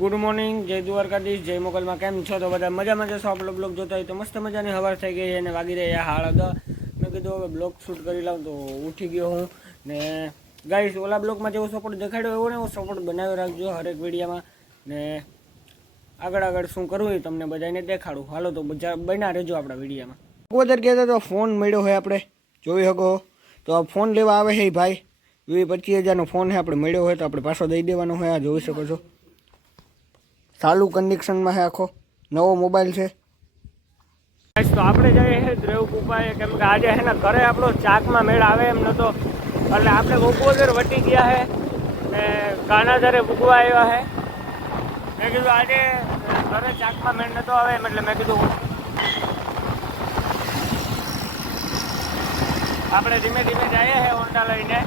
Good morning, જય દ્વારકાધીશ, જય મોગલમાં. કેમ છો? તો બધા મજામાં જશો. આપણે બ્લોગ જોતા હોય તો મસ્ત મજાની હવાર થઈ ગઈ અને વાગી રહ્યા 10:30. મેં કીધું હવે બ્લોગ શૂટ કરી લઉં, તો ઉઠી ગયો હું. ને ગાઈસ, ઓલા બ્લોગમાં જેવો સપોર્ટ દેખાડ્યો એવો ને એવો સપોર્ટ બનાવી રાખજો હરેક વિડીયોમાં. ને આગળ શું કરવું એ તમને બધાને દેખાડું. હાલો તો બન્યા રહેજો આપણા વિડીયોમાં. વધારે કહેતા તો ફોન મળ્યો હોય, આપણે જોઈ શકો તો આ ફોન લેવા આવે છે ભાઈ. 20-25 હજારનો ફોન છે, આપણે મળ્યો હોય તો આપણે પાછો દઈ દેવાનો હોય. આ જોઈ શકો છો, ચાલુ કન્ડિશનમાં છે, આખો નવો મોબાઈલ છે. તો આપણે જઈએ છીએ દેવકુપાએ, કેમ કે આજે છે ને ઘરે આપણો ચાકમાં મેળ આવે એમ નહોતો, એટલે આપણે બપોર વટી ગયા છે ને કાનાધારે ભૂગવા આવ્યા છે. મેં કીધું આજે ઘરે ચાકમાં મેળ નહોતો આવે એમ, એટલે મેં કીધું આપણે ધીમે ધીમે જઈએ છીએ હોન્ડા લઈને.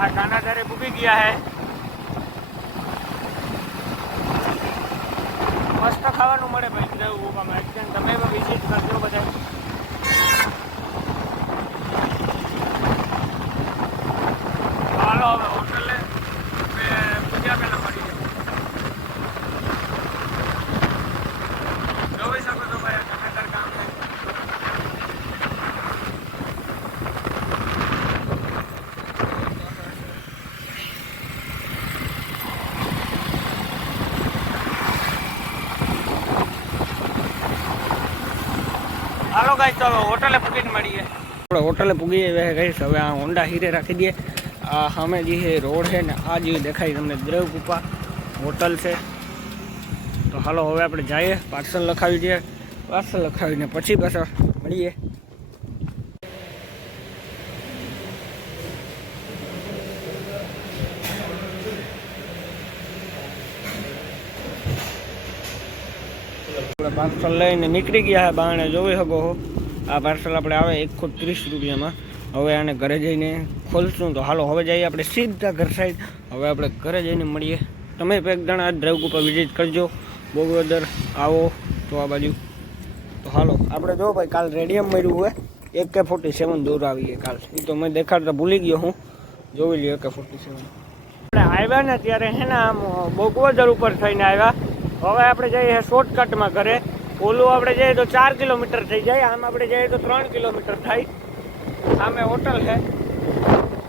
આ કાનાધારે ભૂગી ગયા છે. મસ્ત ખાવાનું મળે ભાઈ દેવકુપામાં. તમે પણ વિઝિટ કરજો બધા. હાલો હવે હોટલે પૂજા પહેલા મળી જાય. જોઈ શકો છો ભાઈ, કમેન્ટર કામ છે. હાલો ગાઈસ, તો હવે હોટલે પૂગીને મળીએ. આપણે હોટલે પૂગી આવ્યા ગાઈસ. હવે આ હોન્ડા હીરે રાખી દઈએ. આ સામે જે રોડ છે ને, આ જે દેખાય તમને દેવકુપા હોટલ છે. તો હાલો હવે આપણે જઈએ, પાર્સલ લખાવી દઈએ. પાર્સલ લખાવીને પછી પાછા મળીએ. પાર્સલ લઈને નીકળી ગયા છે બારણે, જોઈ શકો છો. આ પાર્સલ આપણે આવે 130 રૂપિયામાં. હવે આને ઘરે જઈને ખોલશું. તો હાલો હવે જઈએ આપણે સીધા ઘર સાઈડ. હવે આપણે ઘરે જઈને મળીએ. તમે એક જણા દેવકુપા વિઝિટ કરજો. બોગવદર આવો તો આ બાજુ. તો હાલો આપણે જો ભાઈ, કાલ રેડિયમ મળ્યું હોય AK-47 દૂર આવીએ કાલ. એ તો મેં દેખાડતા ભૂલી ગયો હું. જોઈ લ્યો AK-47. આપણે આવ્યા ને ત્યારે હે ને આમ બોગવદર ઉપર થઈને આવ્યા. હવે આપણે જઈએ શોર્ટકટમાં ઘરે. ઓલું આપણે જઈએ તો 4 કિલોમીટર થઈ જાય, આમ આપણે જઈએ તો 3 કિલોમીટર થાય. સામે હોટલ છે,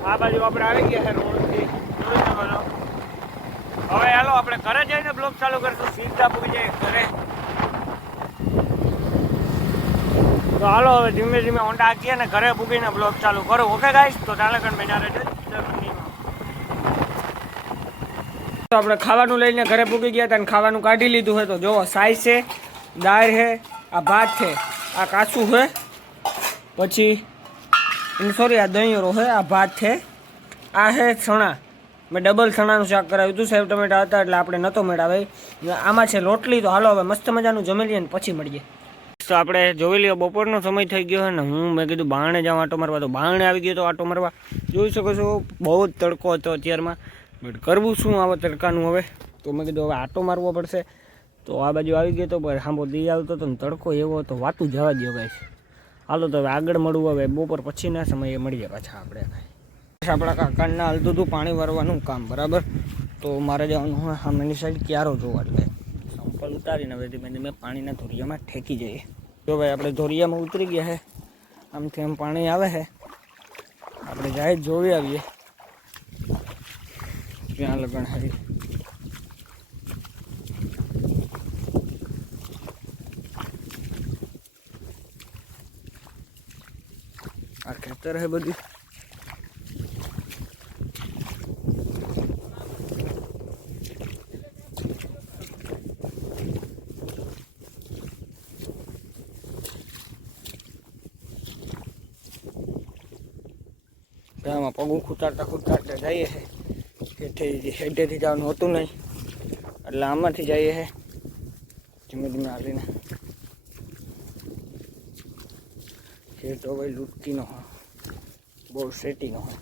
આ બાજુ આપણે આવી ગયા છે રોડથી. હવે હાલો આપણે ઘરે જઈને બ્લોગ ચાલુ કરશું. સીધા પૂરી જાય ઘરે. તો હાલો હવે ધીમે ધીમે હોન્ડા આખીએ ને ઘરે પૂગીને બ્લોગ ચાલુ કરું. ઓકે ગાઈસ, તો ચાલે કણ બેઠા રહેજો. આપણે ખાવાનું લઈને ઘરે પૂગી ગયા હતા અને ખાવાનું કાઢી લીધું હોય. તો જોવો, સાઈ છે, દાળ છે, આ ભાત છે, આ કાચું છે, પછી સોરી આ દહીંરો છે, આ ભાત છે, આ છે ચણા. મેં ડબલ ચણાનું શાક કરાવ્યું હતું. સેવ ટમેટા હતા એટલે આપણે નહોતો મેળાવે. આમાં છે રોટલી. તો હાલો હવે મસ્ત મજાનું જમી લઈએ ને પછી મળીએ. તો આપણે જોઈ લઈએ, બપોરનો સમય થઈ ગયો છે ને મેં કીધું બારણે જાઉં આટો મારવા. તો બારણે આવી ગયો તો આટો મારવા. જોઈ શકો છો, બહુ જ તડકો હતો અત્યારમાં. બટ કરવું શું આવે તડકાનું હવે. તો મેં કીધું હવે આટો મારવો પડશે. તો આ બાજુ આવી ગયો તો સાંભો દી આવતો હતો ને તડકો એવો હતો, વાતું જવા દો ગાઈસ. હાલો તો હવે આગળ મળવું. હવે બપોર પછીના સમયે મળીએ પાછા આપણે. આપણા કાકાના હાલતું હતું પાણી વારવાનું કામ, બરાબર. તો મારે જવાનું હોય સામેની સાઈડ ક્યારો જોવા. એટલે સંપલ ઉતારીને હવે ધીમે ધીમે પાણીના ધોરિયામાં ઠેકી જઈએ. જો ભાઈ આપણે ધોરિયામાં ઉતરી ગયા છે. આમથી આમ પાણી આવે છે. આપણે જાય જોઈ આવીએ ત્યાં લગણ હારી. આ ખેતર હે બધું. આમાં પગું ખૂતાડતા જઈએ છે. હેઠેથી જવાનું હોતું નહીં એટલે આમાંથી જઈએ છે ધીમે ધીમે હાલીને. ખેતો ભાઈ લૂંટતીનો હોય, બહુ સેટીનો હોય.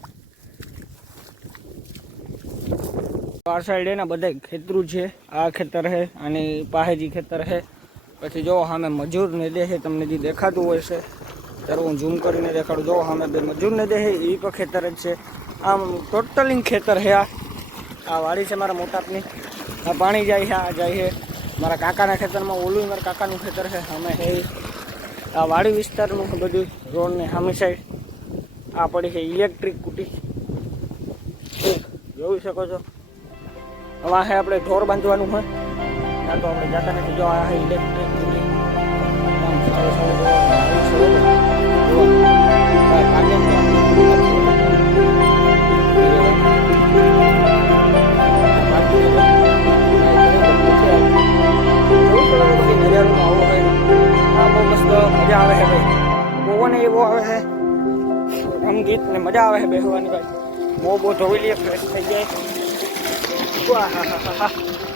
આ સાઈડ એના બધા ખેતરું છે. આ ખેતર છે, આની પાહેજી ખેતર છે. પછી જો સામે મજૂર ને દે છે, તમને જે દેખાતું હોય છે ત્યારે હું ઝૂમ કરીને દેખાડું. જો સામે બે મજૂર ને દે છે, એ પણ ખેતર જ છે. આમ ટોટલિંગ ખેતર છે. આ વાડી છે મારા મોટાપની. આ પાણી જાય છે, આ જાય છે મારા કાકાના ખેતરમાં. ઓલું મારા કાકાનું ખેતર છે અમે છે આ વાડી વિસ્તારનું બધું રોડની સામી સાઈડ. આ પડી છે ઇલેક્ટ્રિક કુટી, જોઈ શકો છો. હવે આ આપણે ઢોર બાંધવાનું હોય ત્યાં તો આપણે જતા નથી. જો આ ઇલેક્ટ્રિક કુટી મજા આવે છે ભાઈ. પવન એવો આવે છે, રમગીત ને મજા આવે છે બેસવાની ભાઈ. બહુ ધોઈ લઈએ, ફ્રેશ થઈ જાય.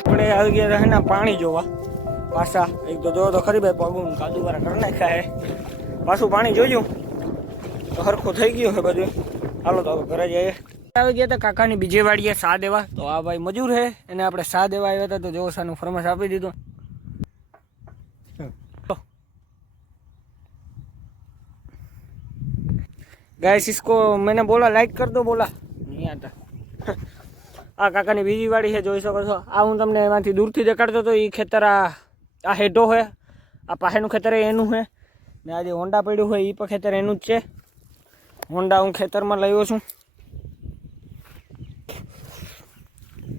આપણે આવી ગયા છે ને પાણી જોવા પાછા. એક તો જોવો તો ખરી ભાઈ, પગું કાદુ વાળા કરી નાખ્યા છે. પાછું પાણી જોયું તો હરખું થઈ ગયું છે બધું. હાલો તો હવે ઘરે જઈએ. આવી ગયા હતા કાકાની બીજે વાડીએ સા દેવા. તો આ ભાઈ મજૂર છે, એને આપણે સા દેવા આવ્યા હતા. તો જો સાનું ફરમાશ આપી દીધું. गाइस इसको मैंने बोला लाइक कर दो, बोला नहीं आता. આ કાકાની બીજી વાડી છે, જોઈ શકો છો. આ હું તમને એમાંથી દૂરથી દેખાડતો હતો. એ ખેતર આ હેઠો છે, આ પાસેનું ખેતર એનું છે ને આ જે હોન્ડા પડ્યું હોય એ પણ ખેતર એનું જ છે. હોન્ડા હું ખેતરમાં લાવ્યો છું.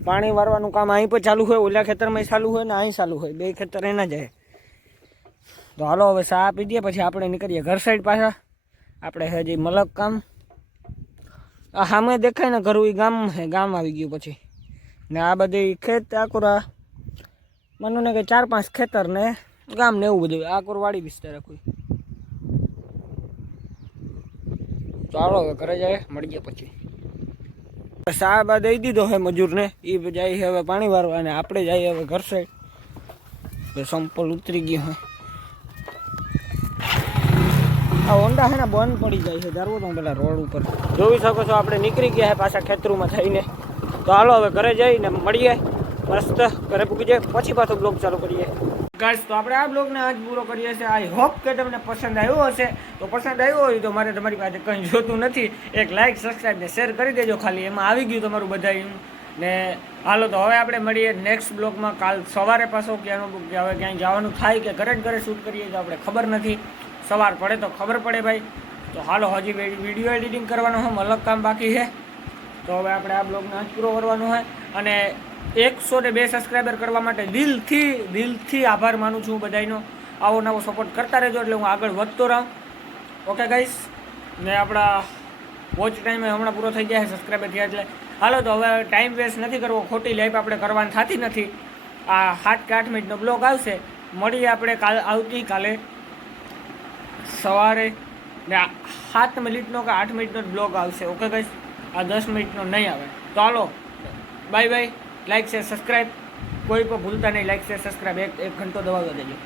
પાણી વારવાનું કામ અહીં પણ ચાલુ હોય, ઓલા ખેતરમાં ચાલુ હોય ને અહીં ચાલુ હોય, બે ખેતર એના જાય. તો હાલો હવે ચા આપી દઈએ, પછી આપણે નીકળીએ ઘર સાઈડ પાછા. આપણે હજી મલક કામ આ સામે દેખાય ને ઘરું, એ ગામ છે. ગામ આવી ગયું પછી ને આ બધી ખેત આકુરા માનો ને કે 4-5 ખેતર ને ગામ ને એવું બધું આકુર વાડી વિસ્તાર આખું. ચાલો હવે ઘરે જાય, મળીએ પછી. સા બા દઈ દીધો હે મજૂરને, એ જાય હવે પાણી વારવા અને આપણે જઈએ હવે ઘર સાઈડ. સંપલ ઉતરી ગયો હોય. આ હોન્ડા છે ને બંધ પડી જાય છે, ધારવો તો પેલા રોડ ઉપર જોઈ શકો છો. આપણે નીકળી ગયા છે પાછા ખેતરોમાં થઈને. તો હાલો હવે ઘરે જઈને મળીએ, મસ્ત ઘરે પૂકી જાય પછી પાછો બ્લોગ ચાલુ કરીએ. ગાઈસ તો આપણે આ બ્લોગને આજ પૂરો કરીએ છીએ. આઈ હોપ કે તમને પસંદ આવ્યો હશે. તો પસંદ આવ્યો હોય તો મારે તમારી પાસે કંઈ જોતું નથી, એક લાઇક સબસ્ક્રાઈબ ને શેર કરી દેજો ખાલી. એમાં આવી ગયું તમારું બધાનું ને. હાલો તો હવે આપણે મળીએ નેક્સ્ટ બ્લોગમાં કાલ સવારે. પાછો ક્યાંનું કે હવે ક્યાંય જવાનું થાય કે ઘરે જ ઘરે શૂટ કરીએ તો આપણે ખબર નથી. સવાર પડે તો ખબર પડે ભાઈ. તો હાલો હજી વિડીયો એડિટિંગ કરવાનો હોય, અલગ કામ બાકી છે. તો હવે આપણે આ બ્લોગને આજ પૂરો કરવાનો હોય અને 102 સબસ્ક્રાઈબર કરવા માટે દિલથી આભાર માનું છું બધાનો. આવો નવો સપોર્ટ કરતા રહેજો એટલે હું આગળ વધતો રહું. ઓકે ગાઈસ, ને આપણા વોચ ટાઈમે હમણાં પૂરો થઈ ગયા છે સબસ્ક્રાઈબર થયા એટલે. હાલો તો હવે ટાઈમ વેસ્ટ નથી કરવો, ખોટી લાઈફ આપણે કરવાની થતી નથી. આ 7 કે 8 મિનિટનો બ્લોગ આવશે. મળીએ આપણે આવતીકાલે સવારે ને 7 મિનિટનો કે 8 મિનિટનો બ્લોગ આવશે. ઓકે ગાઈસ, આ 10 મિનિટનો નહીં આવે. તો હાલો bye bye. Like share subscribe કોઈ પણ ભૂલતા નહીં. લાઈક શેર સબસ્ક્રાઈબ એક ઘંટો દબાવવા દેજો.